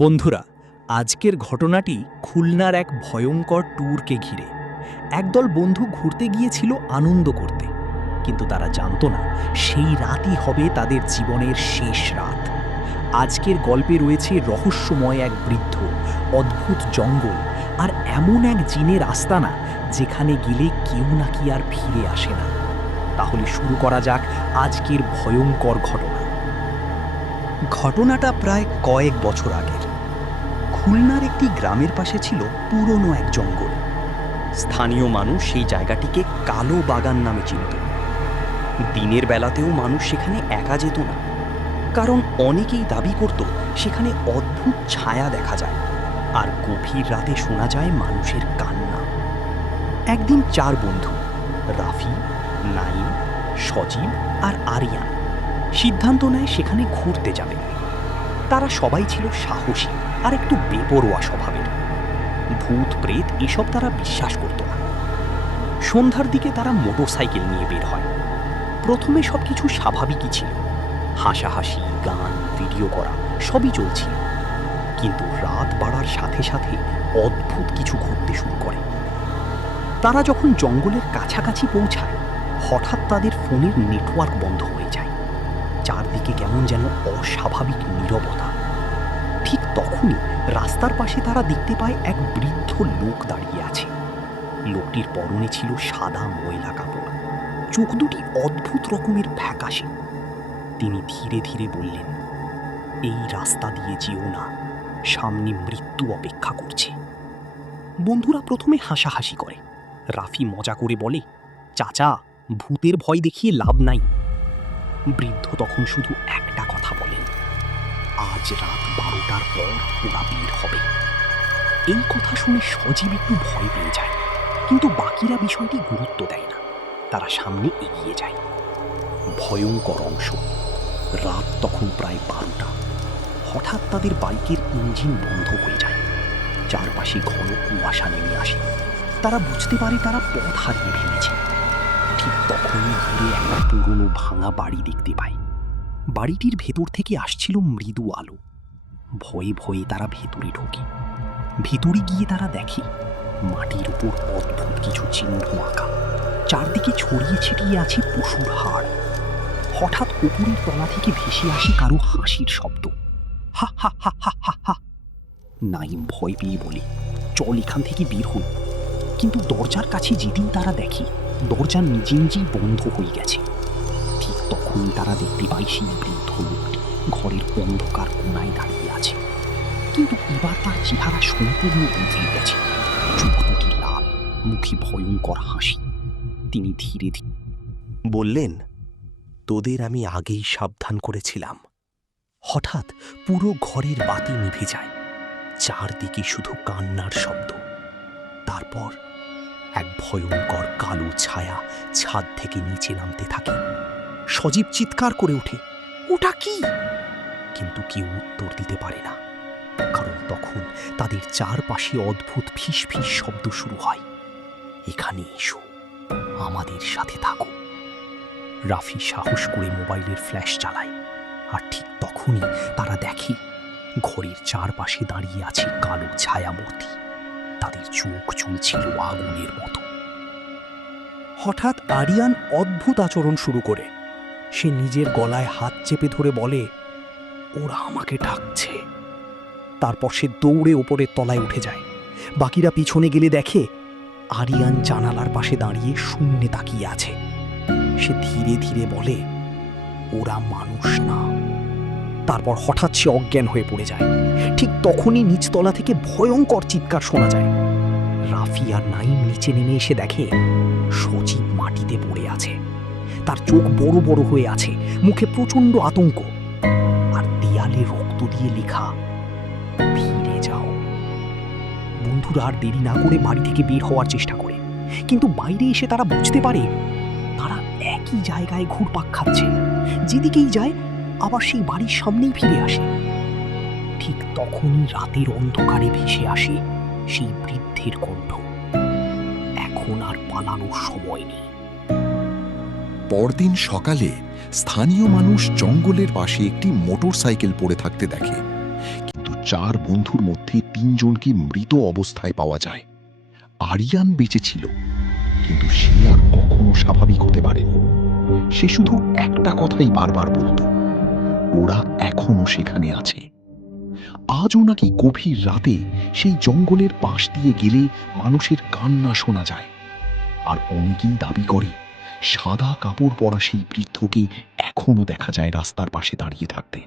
বন্ধুরা, আজকের ঘটনাটি খুলনার এক ভয়ঙ্কর ট্যুরকে ঘিরে। একদল বন্ধু ঘুরতে গিয়েছিল আনন্দ করতে, কিন্তু তারা জানতো না সেই রাতই হবে তাদের জীবনের শেষ রাত। আজকের গল্পে রয়েছে রহস্যময় এক বৃদ্ধ, অদ্ভুত জঙ্গল আর এমন এক জিনের আস্তানা যেখানে গেলে কেউ নাকি আর ফিরে আসে না। তাহলে শুরু করা যাক আজকের ভয়ঙ্কর ঘটনা। ঘটনাটা প্রায় কয়েক বছর আগের। খুলনার একটি গ্রামের পাশে ছিল পুরনো এক জঙ্গল। স্থানীয় মানুষ সেই জায়গাটিকে কালো বাগান নামে চিনত। দিনের বেলাতেও মানুষ সেখানে একা যেত না, কারণ অনেকেই দাবি করত সেখানে অদ্ভুত ছায়া দেখা যায় আর গভীর রাতে শোনা যায় মানুষের কান্না। একদিন 4 বন্ধু রাফি, নাইম, সজীব আর আরিয়ান সিদ্ধান্ত নেয় সেখানে ঘুরতে যাবে। তারা সবাই ছিল সাহসী আর একটু বেপরোয়া স্বভাবের। ভূত প্রেত এসব তারা বিশ্বাস করত না। সন্ধ্যার দিকে তারা মোটরসাইকেল নিয়ে বের হয়। প্রথমে সবকিছু স্বাভাবিকই ছিল, হাসাহাসি, গান, ভিডিও করা সবই চলছিল। কিন্তু রাত বাড়ার সাথে সাথে অদ্ভুত কিছু ঘটতে শুরু করে। তারা যখন জঙ্গলের কাছাকাছি পৌঁছায়, হঠাৎ তাদের ফোনের নেটওয়ার্ক বন্ধ হয়ে যায়। চারদিকে কেমন যেন অস্বাভাবিক নীরবতা। ঠিক তখনই রাস্তার পাশে তারা দেখতে পায় এক বৃদ্ধ লোক দাঁড়িয়ে আছে। লোকটির পরনে ছিল সাদা ময়লা কাপড়, চোখ দুটি অদ্ভুত রকমের ফ্যাকাশে। তিনি ধীরে ধীরে বললেন, এই রাস্তা দিয়ে যেও না, সামনে মৃত্যু অপেক্ষা করছে। বন্ধুরা প্রথমে হাসাহাসি করে। রাফি মজা করে বলে, চাচা, ভূতের ভয় দেখিয়ে লাভ নাই। বৃদ্ধ তখন শুধু একটা কথা বলেন, আজ রাত 12টার পর ওরা বের হবে। এই কথা শুনে সজীব একটু ভয় পেয়ে যায়, কিন্তু বাকিরা বিষয়টি গুরুত্ব দেয় না। তারা সামনে এগিয়ে যায়। ভয়ঙ্কর অংশ। রাত তখন প্রায় 12টা। হঠাৎ তাদের বাইকের ইঞ্জিন বন্ধ হয়ে যায়। চারপাশে ঘন কুয়াশা নেমে আসে। তারা বুঝতে পারে তারা পথ হারিয়ে ফেলেছে। ঠিক তখনই দূরে একটা পুরনো ভাঙা বাড়ি দেখতে পায়। বাড়িটির ভেতর থেকে আসছিল মৃদু আলো। ভয়ে ভয়ে তারা ভেতরে ঢোকে। ভেতরে গিয়ে তারা দেখে মাটির উপর অদ্ভুত কিছু চিহ্ন আঁকা। চারদিকে ছড়িয়ে ছিটিয়ে আছে পশুর হাড়। হঠাৎ উপরের তলা থেকে ভেসে আসে কারো হাসির শব্দ, হা হা হা হা হা হা। নাইম ভয় পেয়ে বলে, চল এখান থেকে বের হই। কিন্তু দরজার কাছে যেতেই তারা দেখে দরজা নিজে নিজেই বন্ধ হয়ে গেছে। ঠিক তখনই তারা দেখতে পায় সেই বৃদ্ধ লোকটি ঘরের অন্ধকার কোণায় দাঁড়িয়ে আছে। কিন্তু এবার তার চেহারা সম্পূর্ণ বদলে গেছে। চোখ দুটি লাল, মুখে ভয়ঙ্কর হাসি। তিনি ধীরে ধীরে বললেন, তোদের আমি আগেই সাবধান করেছিলাম। হঠাৎ পুরো ঘরের বাতি নিভে যায়। চারদিকে শুধু কান্নার শব্দ। তারপর এক ভয়ঙ্কর কালো ছায়া ছাদ থেকে নিচে নামতে থাকে। সজীব চিৎকার করে ওঠে, ওটা কি? কিন্তু কেউ উত্তর দিতে পারে না, কারণ তখন তাদের চারপাশে অদ্ভুত ফিস ফিস শব্দ শুরু হয়। এখানে এসো, আমাদের সাথে থাকো। রাফি সাহস করে মোবাইলের ফ্ল্যাশ চালায়। আর ঠিক তখনই তারা দেখে ঘরের চারপাশে দাঁড়িয়ে আছে কালো ছায়ামূর্তি। তাদের চোখ জ্বলছিল আগুনের মতো। হঠাৎ আরিয়ান অদ্ভুত আচরণ শুরু করে। সে নিজের গলায় হাত চেপে ধরে বলে, ওরা আমাকে ডাকছে। তারপর সে দৌড়ে ওপরের তলায় উঠে যায়। বাকিরা পিছনে গেলে দেখে আরিয়ান জানালার পাশে দাঁড়িয়ে শূন্যে তাকিয়ে আছে। সে ধীরে ধীরে বলে, ওরা মানুষ না। তারপর হঠাৎ সে অজ্ঞান হয়ে পড়ে যায়। ঠিক তখনই নিচতলা থেকে ভয়ঙ্কর চিৎকার শোনা যায়। রাফি আর নাইম নিচে নেমে এসে দেখে সজীব মাটিতে পড়ে আছে। তার চোখ বড় বড় হয়ে আছে, মুখে প্রচন্ড আতঙ্ক, আর দেয়ালে রক্ত দিয়ে লেখা, ফিরে যাও। বন্ধুরা আর দেরি না করে বাড়ি থেকে বের হওয়ার চেষ্টা করে, কিন্তু বাইরে এসে তারা বুঝতে পারে তারা একই জায়গায় ঘুরপাক খাচ্ছে। যেদিকেই যায় আবার সেই বাড়ির সামনেই ফিরে আসে। ঠিক তখনই রাতের অন্ধকারে ভেসে আসে সেই বৃদ্ধের কণ্ঠ, এখন আর পালানোর সময় নেই। পরদিন সকালে স্থানীয় মানুষ জঙ্গলের পাশে একটি মোটরসাইকেল পড়ে থাকতে দেখে, কিন্তু চার বন্ধুর মধ্যে তিনজনকে মৃত অবস্থায় পাওয়া যায়। আরিয়ান বেঁচে ছিল, কিন্তু সে আর কখনো স্বাভাবিক হতে পারেনি। সে শুধু একটা কথাই বারবার বলতো, ওরা এখনো সেখানে আছে। আজও নাকি গভীর রাতে সেই জঙ্গলের পাশ দিয়ে গেলে মানুষের কান্না শোনা যায়। আর অনেকেই দাবি করে সাদা কাপড় পরা সেই বৃদ্ধকে এখনো দেখা যায় রাস্তার পাশে দাঁড়িয়ে থাকতে।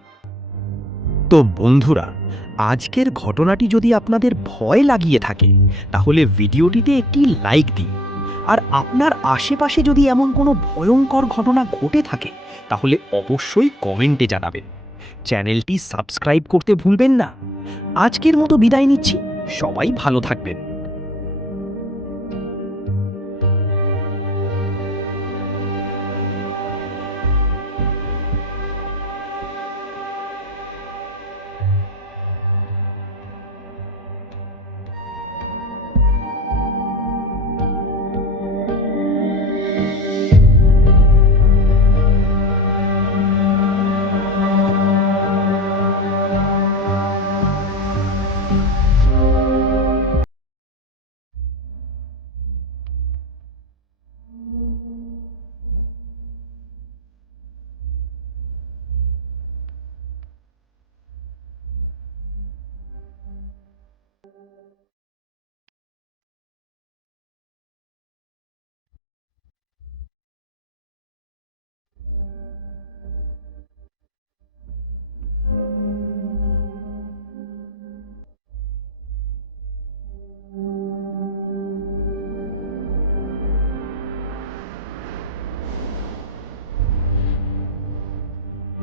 তো বন্ধুরা, আজকের ঘটনাটি যদি আপনাদের ভয় লাগিয়ে থাকে তাহলে ভিডিওটিতে একটি লাইক দিন। আর আপনার আশেপাশে যদি এমন কোনো ভয়ঙ্কর ঘটনা ঘটে থাকে তাহলে অবশ্যই কমেন্টে জানাবেন। চ্যানেলটি সাবস্ক্রাইব করতে ভুলবেন না। আজকের মতো বিদায় নিচ্ছি। সবাই ভালো থাকবেন।